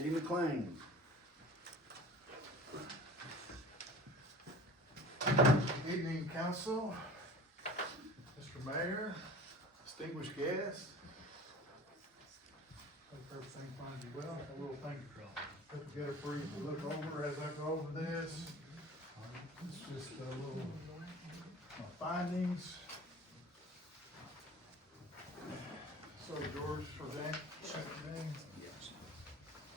Eddie Mclain. Good evening, council, Mr. Mayor, distinguished guests. Hope everything finds you well. A little thing put together for you to look over as I go over this. It's just a little findings. So George, for that, second name.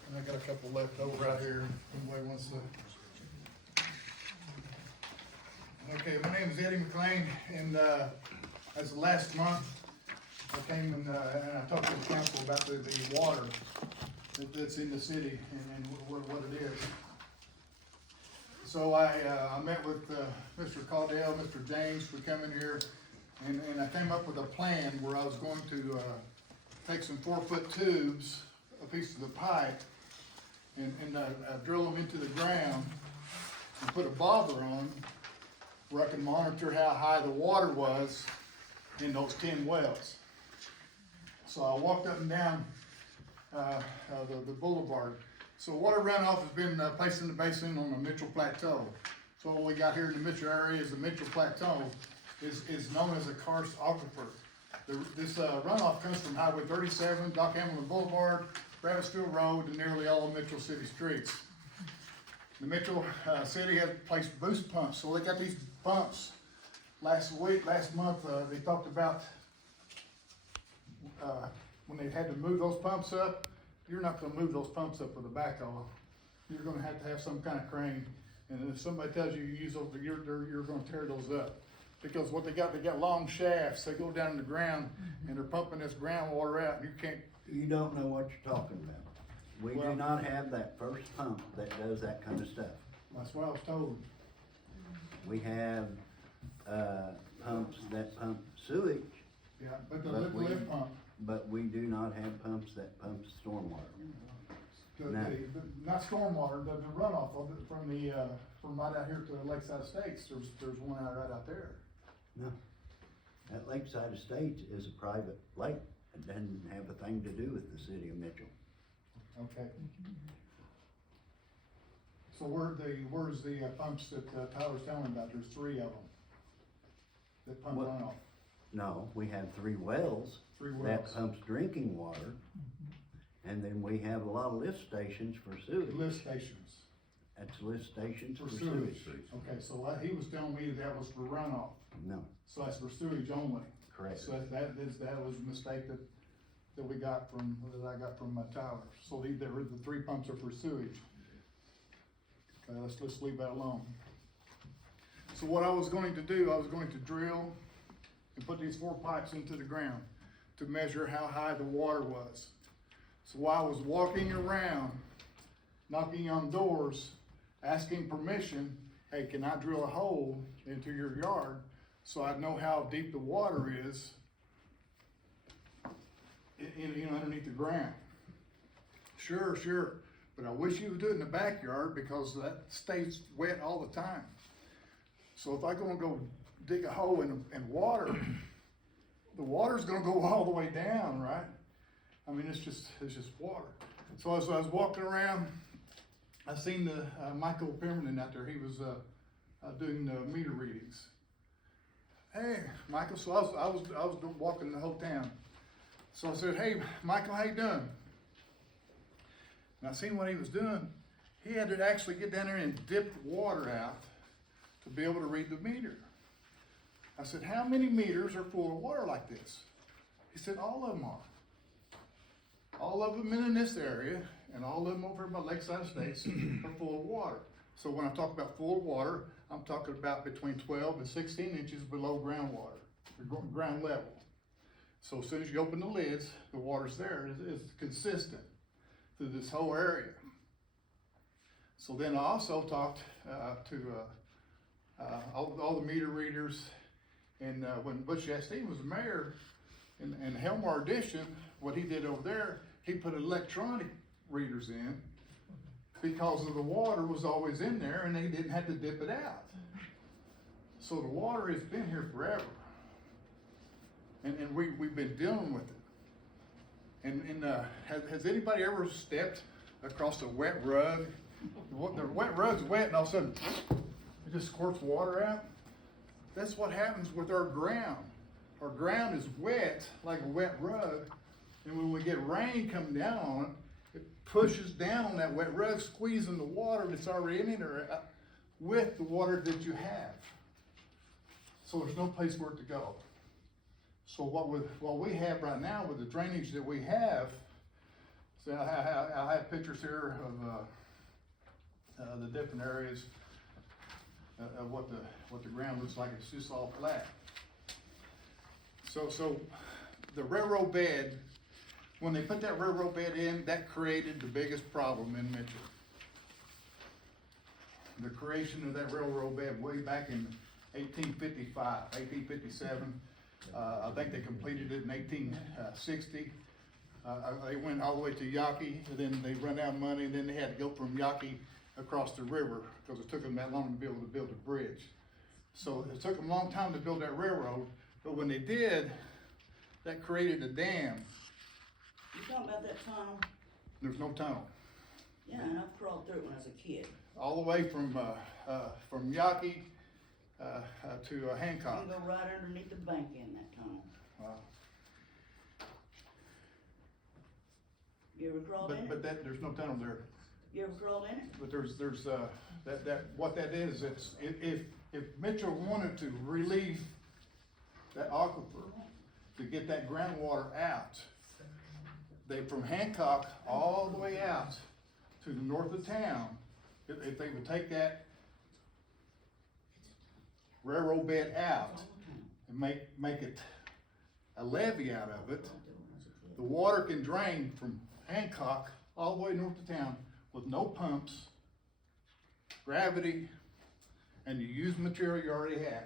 And I got a couple left over out here. If anybody wants to. Okay, my name is Eddie Mclain, and as of last month, I came and I talked to the council about the water that's in the city and what it is. So I met with Mr. Caudill, Mr. James, we come in here, and I came up with a plan where I was going to take some 4-foot tubes, a piece of the pipe, and drill them into the ground and put a bobber on where I can monitor how high the water was in those 10 wells. So I walked up and down the boulevard. So water runoff has been placed in the basin on the Mitchell Plateau. So what we got here in the Mitchell area is the Mitchell Plateau is known as a karst aquifer. This runoff comes from Highway 37, Doc Hamilton Boulevard, Ravisville Road, and nearly all of Mitchell City streets. The Mitchell City had placed boost pumps, so they got these pumps. Last month, they talked about when they had to move those pumps up. You're not going to move those pumps up with a backhoe. You're going to have some kind of crane, and if somebody tells you use those, you're going to tear those up. Because what they got long shafts. They go down in the ground, and they're pumping this groundwater out. And you can't. You don't know what you're talking about. We do not have that first pump that does that kind of stuff. That's what I was told. We have pumps that pump sewage. Yeah, but the lift pump. But we do not have pumps that pump stormwater. Not stormwater, the runoff of it from right out here to the Lakeside Estates. There's one right out there. No, that Lakeside Estates is a private lake. It doesn't have a thing to do with the city of Mitchell. Okay. So where's the pumps that Tyler's telling about? There's 3 of them that pump runoff. No, we have 3 wells. 3 wells. That pumps drinking water. And then we have a lot of lift stations for sewage. Lift stations. That's lift stations for sewage. sewage. Okay, so he was telling me that was for runoff. No, So that's for sewage only. correct. So that was a mistake that I got from Tyler. So the 3 pumps are for sewage. Okay, let's leave that alone. So what I was going to do, I was going to drill and put these 4 pipes into the ground to measure how high the water was. So while I was walking around, knocking on doors, asking permission, hey, can I drill a hole into your yard so I know how deep the water is underneath the ground? Sure, but I wish you would do it in the backyard because that stays wet all the time. So if I'm gonna go dig a hole in water, the water's gonna go all the way down, right? I mean, it's just water. So as I was walking around, I seen the Michael Pemberton out there. He was doing the meter readings. Hey, Michael. So I was walking the whole town. So I said, hey, Michael, how you doing? And I seen what he was doing. He had to actually get down there and dip water out to be able to read the meter. I said, how many meters are full of water like this? He said, all of them are. All of them in this area, and all of them over by Lakeside Estates are full of water. So when I talk about full of water, I'm talking about between 12 and 16 inches below groundwater, or ground level. So as soon as you open the lids, the water's there. It's consistent through this whole area. So then I also talked to all the meter readers, and when Butch Yastine was the mayor, and Helmar Addition, what he did over there, he put electronic readers in because of the water was always in there and they didn't have to dip it out. So the water has been here forever. And we've been dealing with it. And has anybody ever stepped across a wet rug. The wet rug's wet and all of a sudden, it just squirts water out. That's what happens with our ground. Our ground is wet, like a wet rug, and when we get rain coming down on it, it pushes down on that wet rug, squeezing the water that's already in there with the water that you have. So there's no place for it to go. So what we have right now with the drainage that we have, so I have pictures here of the different areas of what the ground looks like. It's just all flat. So the railroad bed, when they put that railroad bed in, that created the biggest problem in Mitchell. The creation of that railroad bed way back in 1855, 1857. I think they completed it in 1860. They went all the way to Yawkey, and then they run out of money, and then they had to go from Yawkey across the river because it took them that long to be able to build a bridge. So it took them a long time to build that railroad, but when they did, that created a dam. You talking about that tunnel? There's no tunnel. Yeah, and I've crawled through it when I was a kid. All the way from Yawkey to Hancock. You can go right underneath the bank in that tunnel. Wow. You ever crawled in it? But there's no tunnel there. You ever crawled in it? But there's what that is, it's, if Mitchell wanted to relieve that aquifer, to get that groundwater out, they, from Hancock all the way out to the north of town, if they would take that railroad bed out and make it a levee out of it, the water can drain from Hancock all the way north of town with no pumps, gravity, and you use material you already have.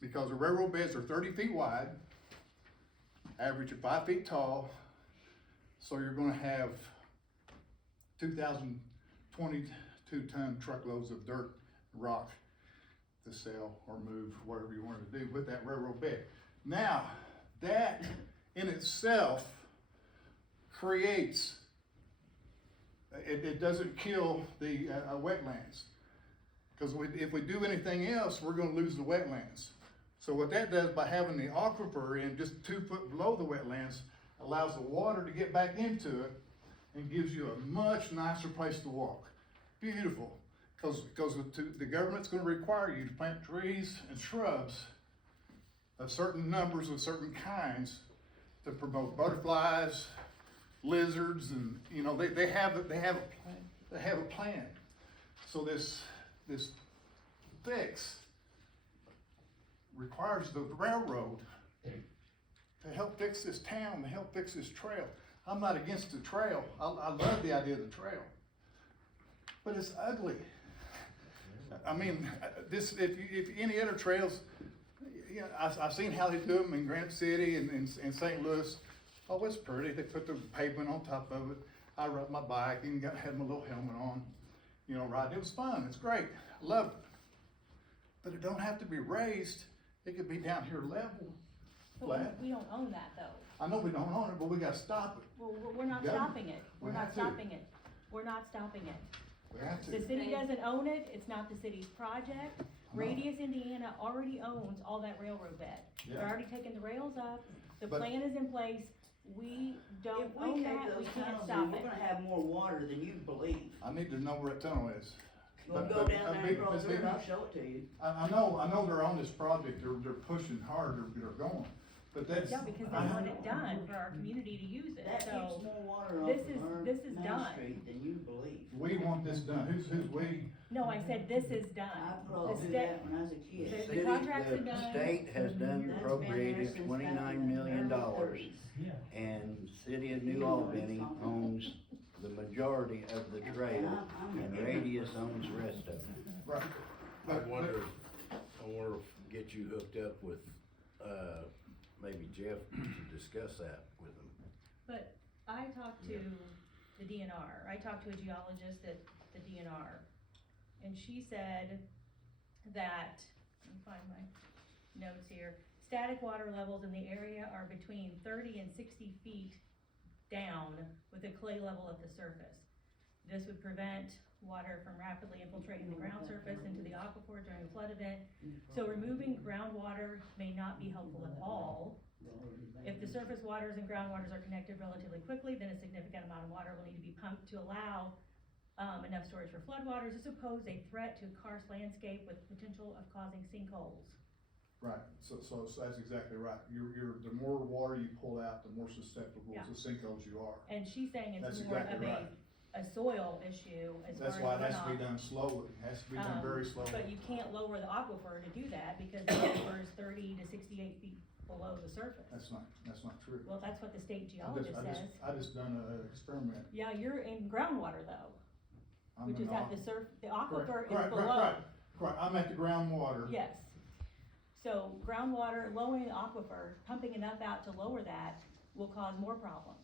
Because the railroad beds are 30 feet wide, average of 5 feet tall, so you're gonna have 2,022-ton truckloads of dirt, rock to sell or move, whatever you wanted to do with that railroad bed. Now, that in itself creates, it doesn't kill the wetlands. Because if we do anything else, we're gonna lose the wetlands. So what that does by having the aquifer in just 2 foot below the wetlands allows the water to get back into it and gives you a much nicer place to walk. Beautiful, because the government's gonna require you to plant trees and shrubs of certain numbers of certain kinds to promote butterflies, lizards, and you know, they have a plan. So this fix requires the railroad to help fix this town, to help fix this trail. I'm not against the trail. I love the idea of the trail, but it's ugly. I mean, if any other trails, you know, I've seen how they do them in Granite City and in St. Louis. Oh, it's pretty. They put the pavement on top of it. I rode my bike and had my little helmet on, you know, riding. It was fun. It's great. I loved it. But it don't have to be raised. It could be down here level, flat. We don't own that though. I know we don't own it, but we gotta stop it. Well, we're not Yeah. stopping it. We We're have not to. stopping it. We're not stopping it. We have to. The city doesn't own it. It's not the city's project. Radius Indiana already owns all that railroad bed. They're Yeah. already taking the rails up. The But- plan is in place. We don't If we own take that. We those can't tunnels stop in, we're it. gonna have more water than you believe. I need to know where that tunnel is. You wanna But- go but, down there big- and crawl Miss through it, Vivian, I'll show it to you. I know they're on this project. They're pushing hard. They're going. But that's. Yeah, because they I- want it done for our community to use it, That keeps so. more water off this of is- our this is Main done. Street than you believe. We want this done. Who's we? No, I said this is I done. crawled The through state, that when I was a the- kid. the contracts are The done. state has done That's been there appropriated since back in $29 the million, early 30s. and city of You New know what he's Albany talking about. owns the majority of the trail, I'm and in. Radius owns the rest of it. Right. I But- wonder if get you hooked up with, maybe Jeff to discuss that with him. But I talked to the DNR, I talked to a geologist at the DNR, and she said that, let me find my notes here, static water levels in the area are between 30 and 60 feet down with a clay level at the surface. This would prevent water from rapidly infiltrating the ground surface into the aquifer during a flood event. So removing groundwater may not be helpful at all. If the surface waters and groundwaters are connected relatively quickly, then a significant amount of water will need to be pumped to allow enough storage for floodwaters. This would pose a threat to karst landscape with potential of causing sinkholes. Right, so that's exactly right. The more water you pull out, the more susceptible Yeah. to sinkholes you are. And she's saying That's it's more of exactly right. a soil issue as far as That's why it has to be runoff. done slowly, it has to be done very slowly. But you can't lower the aquifer to do that because the aquifer is 30 to 68 feet below the surface. That's not true. Well, that's what the state I geologist says. just done an experiment. Yeah, you're in groundwater though, I'm which in is at the- the aquifer is Right, below. Right, I'm at the groundwater. Yes. So groundwater, lowering the aquifer, pumping enough out to lower that will cause more problems,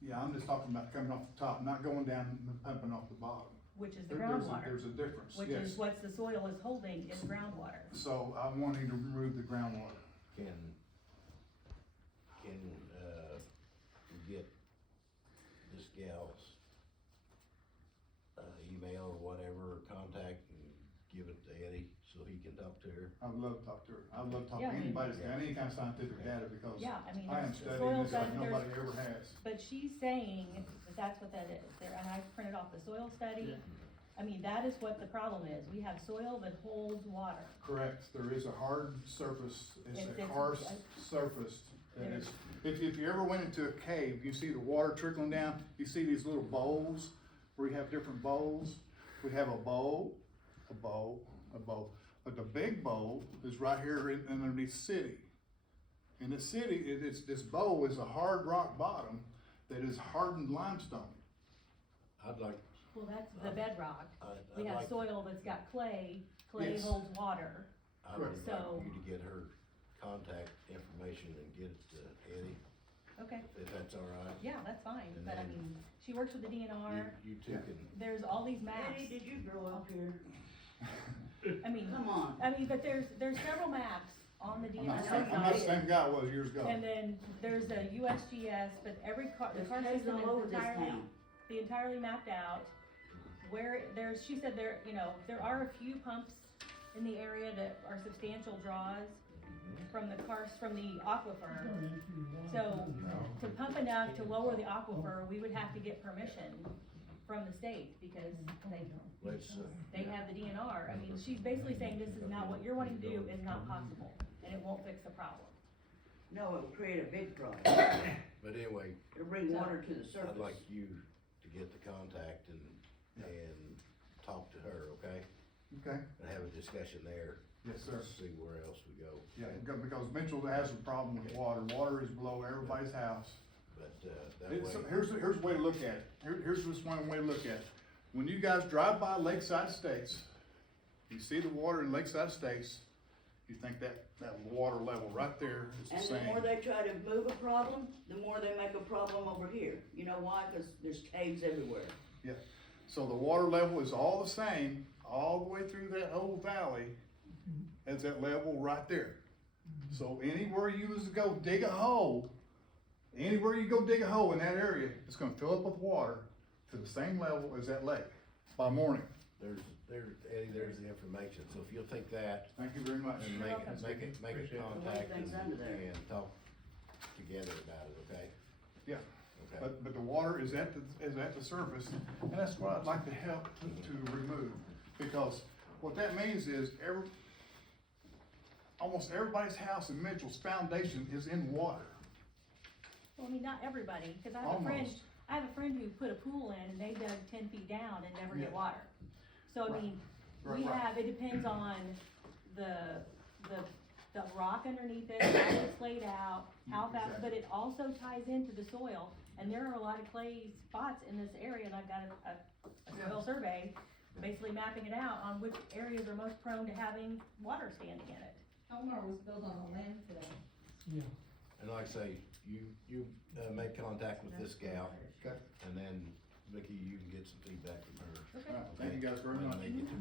Yeah, I'm just talking about coming off the top, not going down and pumping off the bottom. which is the There's groundwater, a difference, which yes. is what the soil is holding is groundwater. So I'm wanting to remove the groundwater. Can we get this gal's, email or whatever, or contact and give it to Eddie so he can talk to her? I would love to talk to her. I would love to talk Yeah, to I mean- anybody that's got any kind of scientific data because Yeah, I mean, I am there's studying soil this like study, nobody there's, ever has. but she's saying that that's what that is, there, and I printed off the soil study. I mean, that is what the problem is, we have soil that holds water. Correct, there is a hard surface, it's a It's- karst surface that is, if you ever went into a cave, you see the water trickling down, you see these little bowls, where you have different bowls. We have a bowl, but the big bowl is right here underneath the city. In the city, this bowl is a hard rock bottom that is hardened limestone. I'd like, Well, that's the bedrock, we I'd have like, soil that's got clay Yes. holds water. I would So- like you to get her contact information and get it to Eddie, Okay, if that's all right. yeah, that's fine, And but I then- mean, she works with the DNR, You two can, there's all these maps, Eddie, did you grow up here? I mean, Come on. but there's several maps on the I'm DNR not, website. I'm not the same guy I was years ago. And then there's a USGS, but the There's car caves system all over is this town. entirely mapped out. Where she said there are a few pumps in the area that are substantial draws from the aquifer. So to pump enough to lower the aquifer, we would have to get permission from the state because let's, they have the DNR. I mean, she's basically saying this is not, what you're wanting to do is not possible and it won't fix the problem. No, it would create a big problem. but anyway, It'll bring water to the surface. I'd like you to get the contact and talk to her, okay? Okay, And have a discussion there. yes, sir. See where else we go. Yeah, because Mitchell has a problem with water. Water is below everybody's house. But, that way, Here's a way to look at it. Here's just one way to look at it. When you guys drive by Lakeside Estates, you see the water in Lakeside Estates, you think that water level right there is the And same. the more they try to move a problem, the more they make a problem over here. You know why? Cause there's caves everywhere. Yeah, so the water level is all the same, all the way through that whole valley, as that level right there. So anywhere you was to go dig a hole, anywhere you go dig a hole in that area, it's gonna fill up with water to the same level as that lake by morning. Eddie, there's the information, so if you'll take that Thank you very much. and make a contact things under there. and talk together about it, okay? Yeah. Okay. But the water is at the surface, and that's what I'd like to help to remove, because what that means is almost everybody's house in Mitchell's foundation is in water. Well, I mean, not everybody, cause I have a friend who put a pool in and they dug 10 feet down and never get Yeah. water. So I Right. mean, Right. it depends on the rock underneath it, how it's laid out, how fast, Exactly. but it also ties into the soil. And there are a lot of clay spots in this area, and I've got a soil survey, basically mapping it out on which areas are most prone to having water standing in it. Elmore was built on a landfill. And like I say, you make contact with this gal, Okay. and then Vicky, you can get some feedback from her. All right, thank you guys very When much. they get to